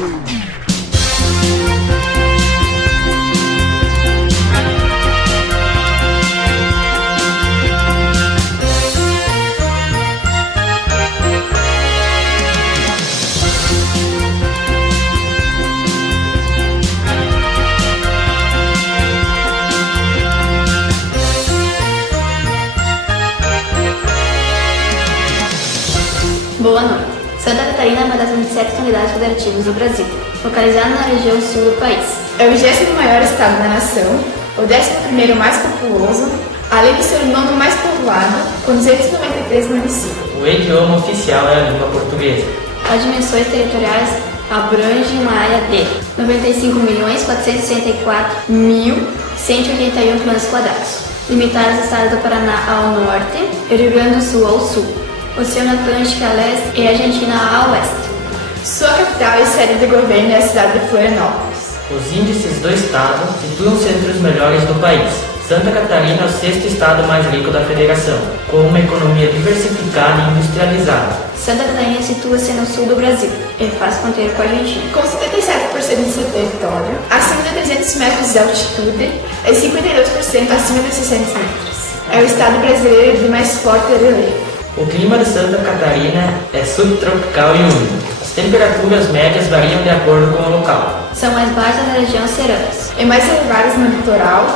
Boa noite. Santa Catarina é uma das 27 unidades federativas do Brasil, localizada na região sul do país. É o 20º maior estado da nação, o 11º mais populoso, além de ser o nono mais povoado, com 293 municípios. O idioma oficial é a língua portuguesa. As dimensões territoriais abrangem uma área de 95.464.181 km², limitadas ao estado do Paraná ao norte e Rio Grande do Sul ao sul, Oceano Atlântico a leste e Argentina a oeste. Sua capital e sede de governo é a cidade de Florianópolis. Os índices do estado situam-se entre os melhores do país. Santa Catarina é o 6º estado mais rico da federação, com uma economia diversificada e industrializada. Santa Catarina situa-se no sul do Brasil e faz fronteira com a Argentina. Com 77% de seu território acima de 300 metros de altitude e 52% acima de 600 metros. É o estado brasileiro de mais forte relevo. O clima de Santa Catarina é subtropical e úmido. As temperaturas médias variam de acordo com o local. São mais baixas na região serranas e mais elevadas no litoral,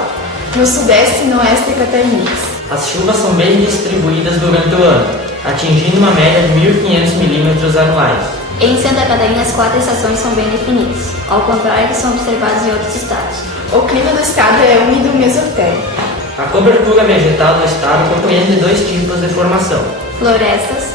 no sudeste e no oeste catarinense. As chuvas são bem distribuídas durante o ano, atingindo uma média de 1.500 milímetros anuais. Em Santa Catarina, as 4 estações são bem definidas, ao contrário que são observadas em outros estados. O clima do estado é úmido mesotérmico. A cobertura vegetal do estado compreende 2 tipos de formação: florestas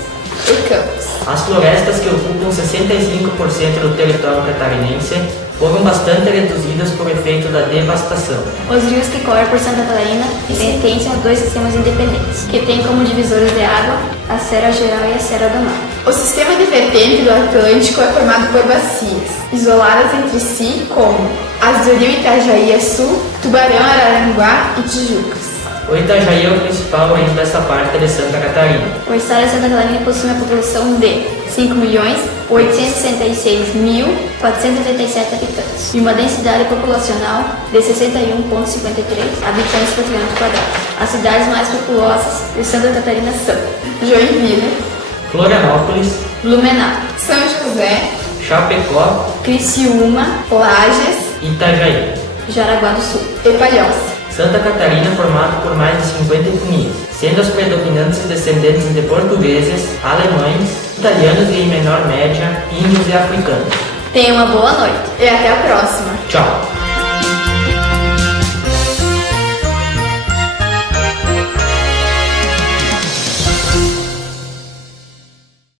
e campos. As florestas, que ocupam 65% do território catarinense, foram bastante reduzidas por efeito da devastação. Os rios que correm por Santa Catarina pertencem a 2 sistemas independentes, que têm como divisores de água a Serra Geral e a Serra do Mar. O sistema de vertente do Atlântico é formado por bacias, isoladas entre si, como as do rio Itajaí a sul, Tubarão, Araranguá e Tijucas. O Itajaí é o principal rio dessa parte de Santa Catarina. O estado de Santa Catarina possui uma população de 5.866.487 habitantes e uma densidade populacional de 61,53 habitantes por quilômetro quadrado. As cidades mais populosas de Santa Catarina são Joinville, Florianópolis, Blumenau, São José, Chapecó, Criciúma, Lages, Itajaí, Jaraguá do Sul e Palhoça. Santa Catarina é formado por mais de 50 etnias, sendo as predominantes descendentes de portugueses, alemães, italianos e, em menor média, índios e africanos. Tenha uma boa noite e até a próxima. Tchau!